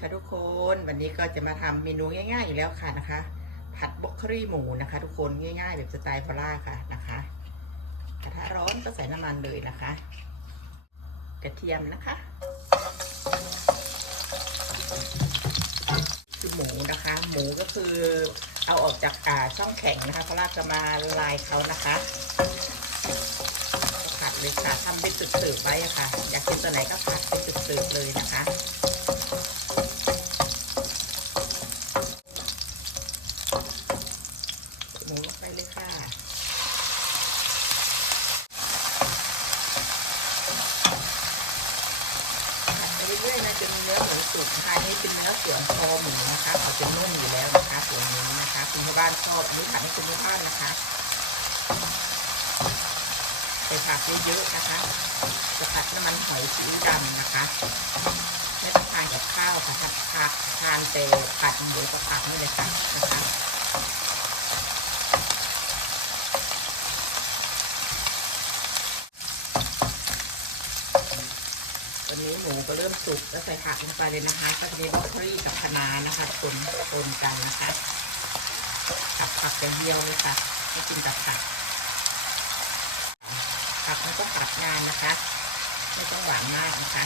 ค่ะทุกคน วันนี้ก็จะมาทำเมนูง่ายๆอีกแล้วค่ะนะคะ ผัดบล็อกคลี่หมูนะคะ ทุกคนง่ายๆ แบบสไตล์พอล่าค่ะนะคะกระทะร้อนก็ใส่น้ำมันเลยนะคะ กระเทียมนะคะคือหมูนะคะ หมูก็คือเอาออกจากอ่าช่องแข็งนะคะพอล่าจะมาละลายเขานะคะผัดเลยค่ะทำเป็นจุดๆไว้อะค่ะ อยากกินตัวไหนก็ผัดเป็นจุดๆเลยนะคะ หมูลงไปเลยค่ะ ผัดไป เรื่อยๆนะจนเนื้อหมูสุกนะคะนี่เป็นเนื้อส่วนคอหมูนะคะเขาจะนุ่มอยู่แล้วนะคะส่วนนี้นะคะคุณพ่บ้านชอบอันนี้ผัดให้คุณพ่บ้านนะคะใส่ผักเยอะๆนะคะจะผัดน้ำมันหอยซีดำนะคะไม่ต้องทานกับข้าวค่ะผัดทานแต่ผัดหมูกับผักนี่เลยค่ะนะคะ อนนี้หมูก็เริ่มสุกแล้วใส่ผักลงไปเลยนะคะ ก็จะมีบรอกโคลีกับคะน้านะคะคนคนกันนะคะกับผักอย่างเดียวเลยค่ะไม่กินกับผักผักมันก็ผัดงานนะคะ ไม่ต้องหวานมากนะคะ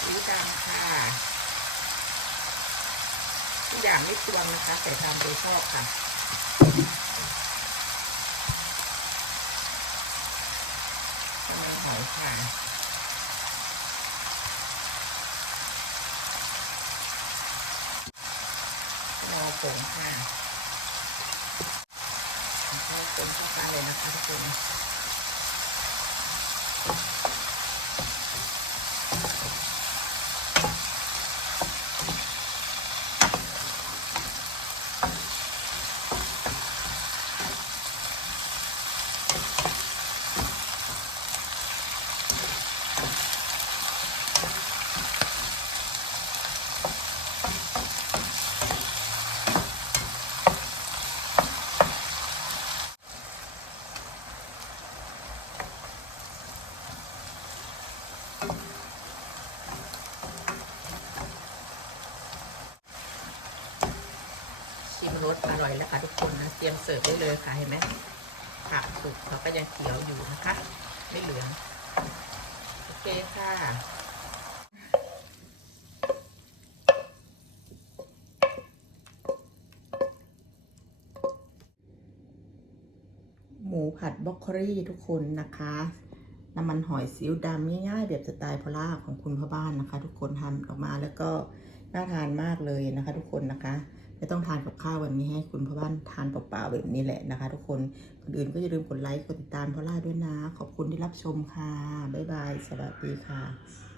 ซีดำค่ะทุกอย่างไม่ตวงนะคะใส่ตามโดยชอบค่ะ น้ำมันหอยค่ะงอ ผงค่ะเข้าคนเข้าไปเลยนะคะทุกคน รสอร่อยแล้วค่ะทุกคนนะเตรียมเสิร์ฟได้เลยค่ะเห็นไหมผักสุกเขาก็ยังเขียวอยู่นะคะ ไม่เหลืองโอเคค่ะหมูผัดบรอกโคลีทุกคนนะคะน้ำมันหอยซีอิ๊วดำง่ายๆแบบสไตล์พอล่าของคุณพ่อบ้านนะคะ ทุกคนทำออกมาแล้วก็น่าทานมากเลยนะคะ ทุกคนนะคะ ไม่ต้องทานกับข้าวแบบนี้ให้คุณพ่อบ้านทานเปล่าๆแบบนี้แหละนะคะ ทุกคนคนอื่นก็อย่าลืมกดไลค์กดติดตามพ่อล่าด้วยนะ ขอบคุณที่รับชมค่ะบ๊ายบาย สวัสดีค่ะ